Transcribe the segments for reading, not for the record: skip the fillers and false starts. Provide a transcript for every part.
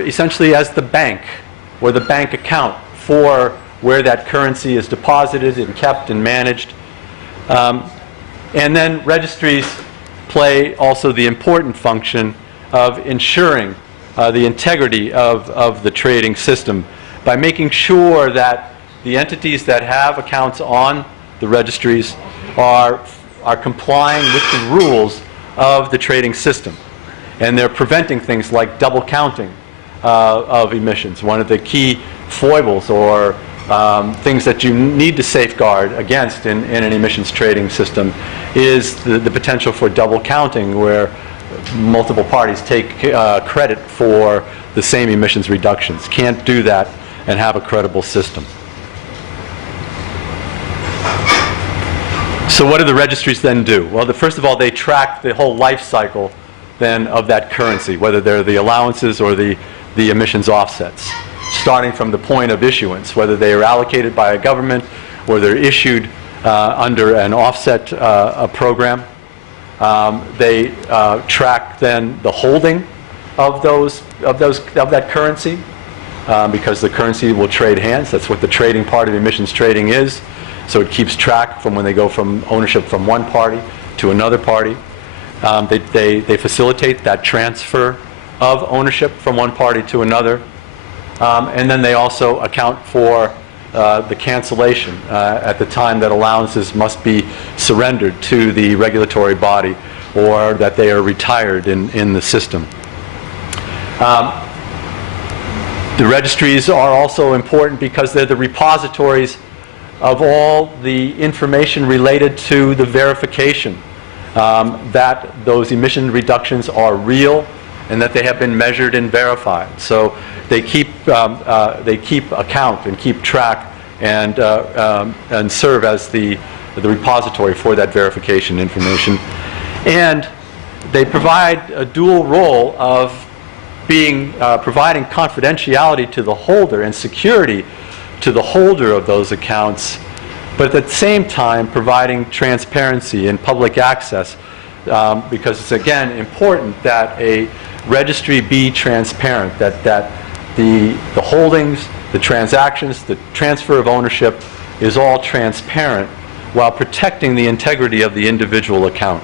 essentially as the bank or the bank account for where that currency is deposited and kept and managed. And then registries play also the important function of ensuring the integrity of the trading system by making sure that the entities that have accounts on the registries are complying with the rules of the trading system. And they're preventing things like double counting of emissions. One of the key foibles or things that you need to safeguard against in an emissions trading system is the potential for double counting, where multiple parties take credit for the same emissions reductions. Can't do that and have a credible system. So what do the registries then do? Well, first of all, they track the whole life cycle then of that currency, whether they're the allowances or the emissions offsets, starting from the point of issuance, whether they are allocated by a government or they're issued under an offset program. They track then the holding of that currency, because the currency will trade hands. That's what the trading part of emissions trading is. So it keeps track from when they go from ownership from one party to another party. They facilitate that transfer of ownership from one party to another. And then they also account for the cancellation at the time that allowances must be surrendered to the regulatory body or that they are retired in the system. The registries are also important because they're the repositories of all the information related to the verification that those emission reductions are real and that they have been measured and verified. So they keep account and keep track and serve as the repository for that verification information. And they provide a dual role of providing confidentiality to the holder and security to the holder of those accounts, but at the same time providing transparency and public access, because it's again important that a registry be transparent, that the holdings, the transactions, the transfer of ownership is all transparent while protecting the integrity of the individual account.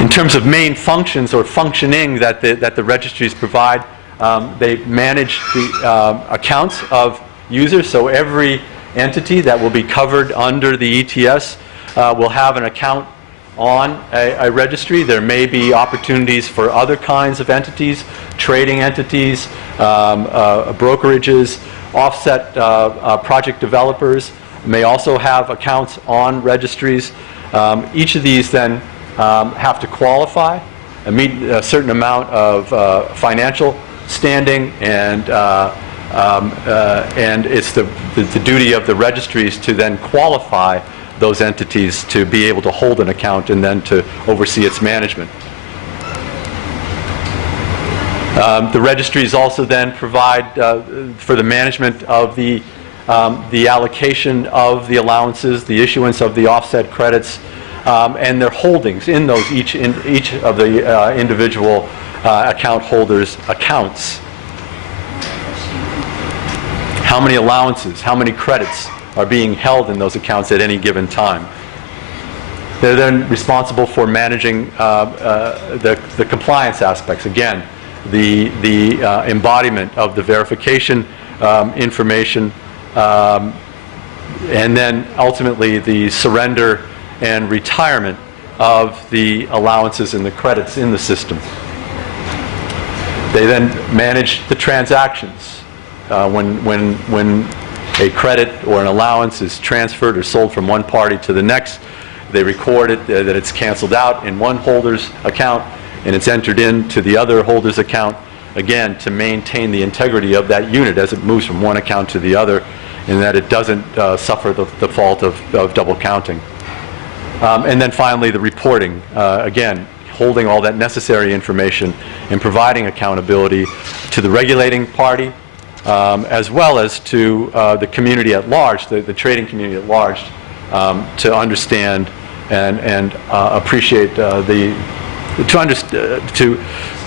In terms of main functions or functioning that the registries provide, they manage the accounts of users. So every entity that will be covered under the ETS will have an account on a registry. There may be opportunities for other kinds of entities, trading entities, brokerages, offset project developers may also have accounts on registries. Each of these then have to qualify and meet a certain amount of financial standing, and it's the duty of the registries to then qualify those entities to be able to hold an account and then to oversee its management. The registries also then provide for the management of the allocation of the allowances, the issuance of the offset credits, and their holdings in those each of the individual account holders' accounts. How many allowances, how many credits are being held in those accounts at any given time. They're then responsible for managing the compliance aspects. Again, the embodiment of the verification information, and then ultimately the surrender and retirement of the allowances and the credits in the system. They then manage the transactions. When a credit or an allowance is transferred or sold from one party to the next, they record it that it's canceled out in one holder's account and it's entered into the other holder's account, again, to maintain the integrity of that unit as it moves from one account to the other, and that it doesn't suffer the fault of double counting. And then finally, the reporting, again, holding all that necessary information and providing accountability to the regulating party, as well as to the community at large, the trading community at large, to understand and appreciate to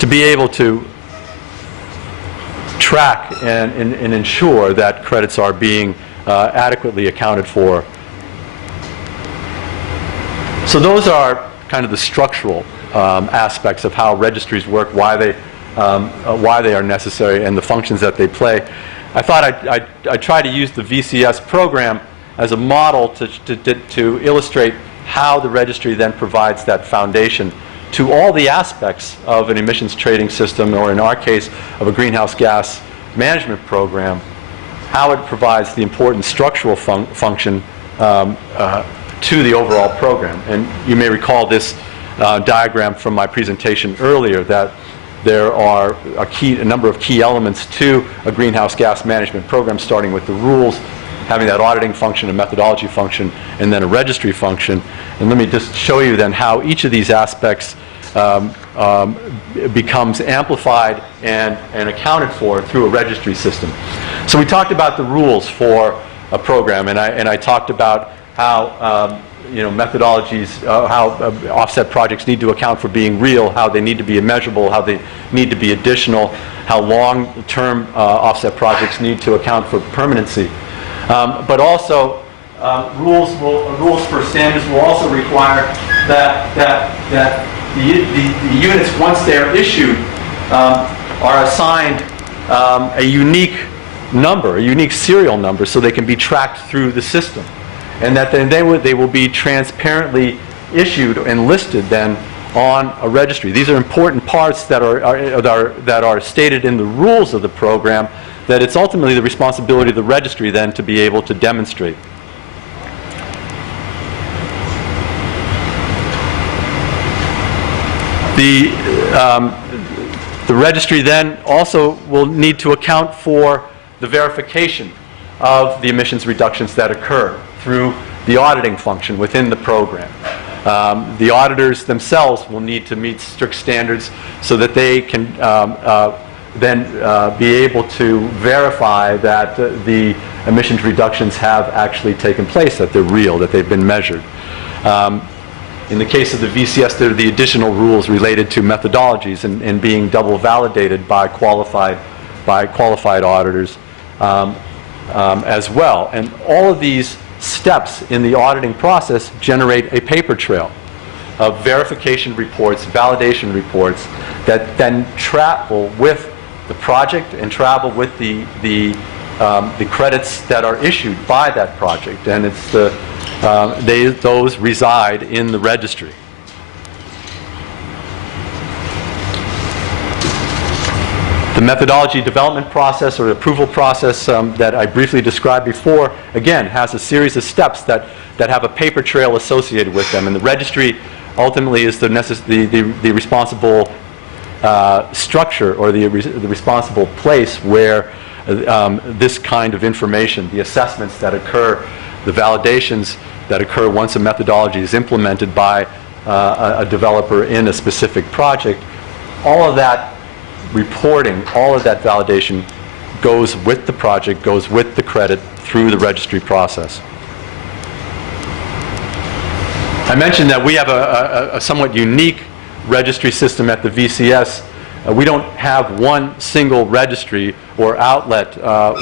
be able to track and ensure that credits are being adequately accounted for. So those are kind of the structural aspects of how registries work, why they are necessary, and the functions that they play. I thought I'd try to use the VCS program as a model to illustrate how the registry then provides that foundation to all the aspects of an emissions trading system, or in our case, of a greenhouse gas management program, how it provides the important structural function to the overall program. And you may recall this diagram from my presentation earlier, that there are a number of key elements to a greenhouse gas management program, starting with the rules, having that auditing function, a methodology function, and then a registry function. And let me just show you then how each of these aspects becomes amplified and accounted for through a registry system. So we talked about the rules for a program, and I talked about how methodologies, how offset projects need to account for being real, how they need to be immeasurable, how they need to be additional, how long-term offset projects need to account for permanency. But also, rules for standards will also require that the units, once they're issued, are assigned a unique number, a unique serial number, so they can be tracked through the system, and that then they will be transparently issued and listed then on a registry. These are important parts that are stated in the rules of the program, that it's ultimately the responsibility of the registry then to be able to demonstrate. The registry then also will need to account for the verification of the emissions reductions that occur through the auditing function within the program. The auditors themselves will need to meet strict standards so that they can then be able to verify that the emissions reductions have actually taken place, that they're real, that they've been measured. In the case of the VCS, there are the additional rules related to methodologies and being double validated by qualified auditors as well. And all of these steps in the auditing process generate a paper trail of verification reports, validation reports, that then travel with the project and travel with the credits that are issued by that project. And it's those reside in the registry. The methodology development process, or approval process that I briefly described before, again, has a series of steps that have a paper trail associated with them. And the registry ultimately is the responsible structure, or the responsible place where this kind of information, the assessments that occur, the validations that occur once a methodology is implemented by a developer in a specific project, all of that reporting, all of that validation goes with the project, goes with the credit through the registry process. I mentioned that we have a somewhat unique registry system at the VCS. We don't have one single registry or outlet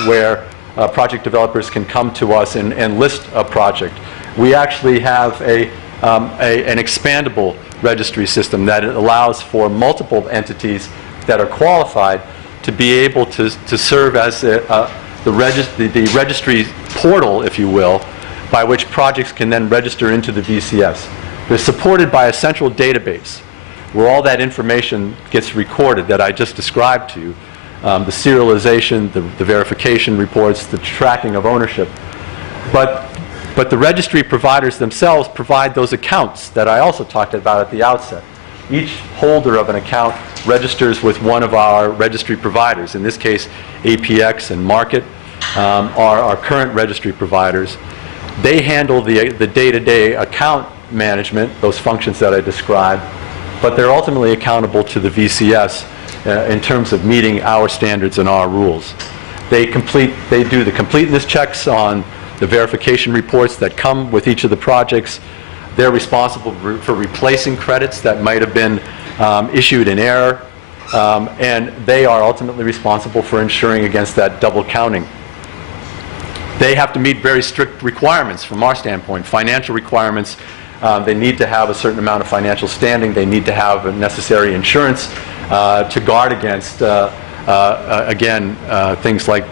where project developers can come to us and list a project. We actually have an expandable registry system that allows for multiple entities that are qualified to be able to serve as the registry portal, if you will, by which projects can then register into the VCS. They're supported by a central database where all that information gets recorded that I just described to you, the serialization, the verification reports, the tracking of ownership. But the registry providers themselves provide those accounts that I also talked about at the outset. Each holder of an account registers with one of our registry providers. In this case, APX and Market are our current registry providers. They handle the day-to-day account management, those functions that I described, but they're ultimately accountable to the VCS in terms of meeting our standards and our rules. They do the completeness checks on the verification reports that come with each of the projects. They're responsible for replacing credits that might have been issued in error, and they are ultimately responsible for ensuring against that double counting. They have to meet very strict requirements from our standpoint, financial requirements. They need to have a certain amount of financial standing. They need to have necessary insurance to guard against, again, things like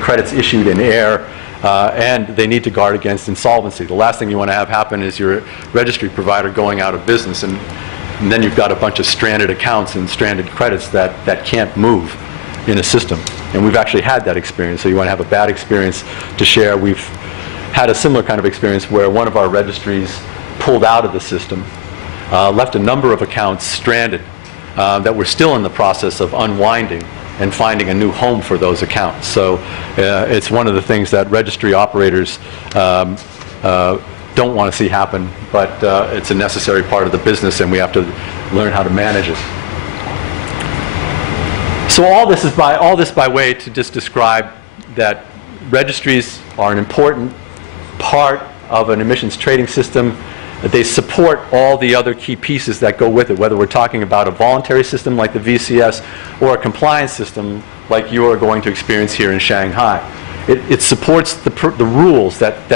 credits issued in error, and they need to guard against insolvency. The last thing you want to have happen is your registry provider going out of business, and then you've got a bunch of stranded accounts and stranded credits that can't move in a system. And we've actually had that experience, so you want to have a bad experience to share. We've had a similar kind of experience where one of our registries pulled out of the system, left a number of accounts stranded that we're still in the process of unwinding and finding a new home for those accounts. So it's one of the things that registry operators don't want to see happen, but it's a necessary part of the business, and we have to learn how to manage it. So all this by way to just describe that registries are an important part of an emissions trading system. They support all the other key pieces that go with it, whether we're talking about a voluntary system like the VCS or a compliance system like you are going to experience here in Shanghai. It supports the rules that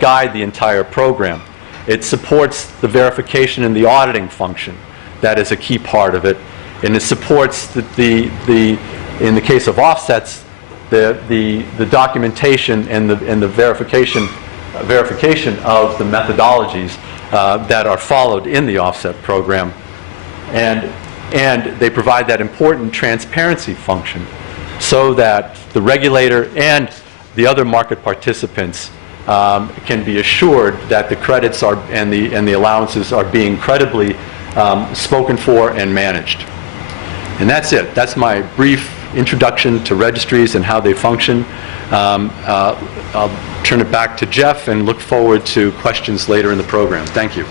guide the entire program. It supports the verification and the auditing function. That is a key part of it. And it supports in the case of offsets, the documentation and the verification of the methodologies that are followed in the offset program, and they provide that important transparency function so that the regulator and the other market participants can be assured that the credits are and the allowances are being credibly spoken for and managed. And that's it. That's my brief introduction to registries and how they function. I'll turn it back to Jeff and look forward to questions later in the program. Thank you.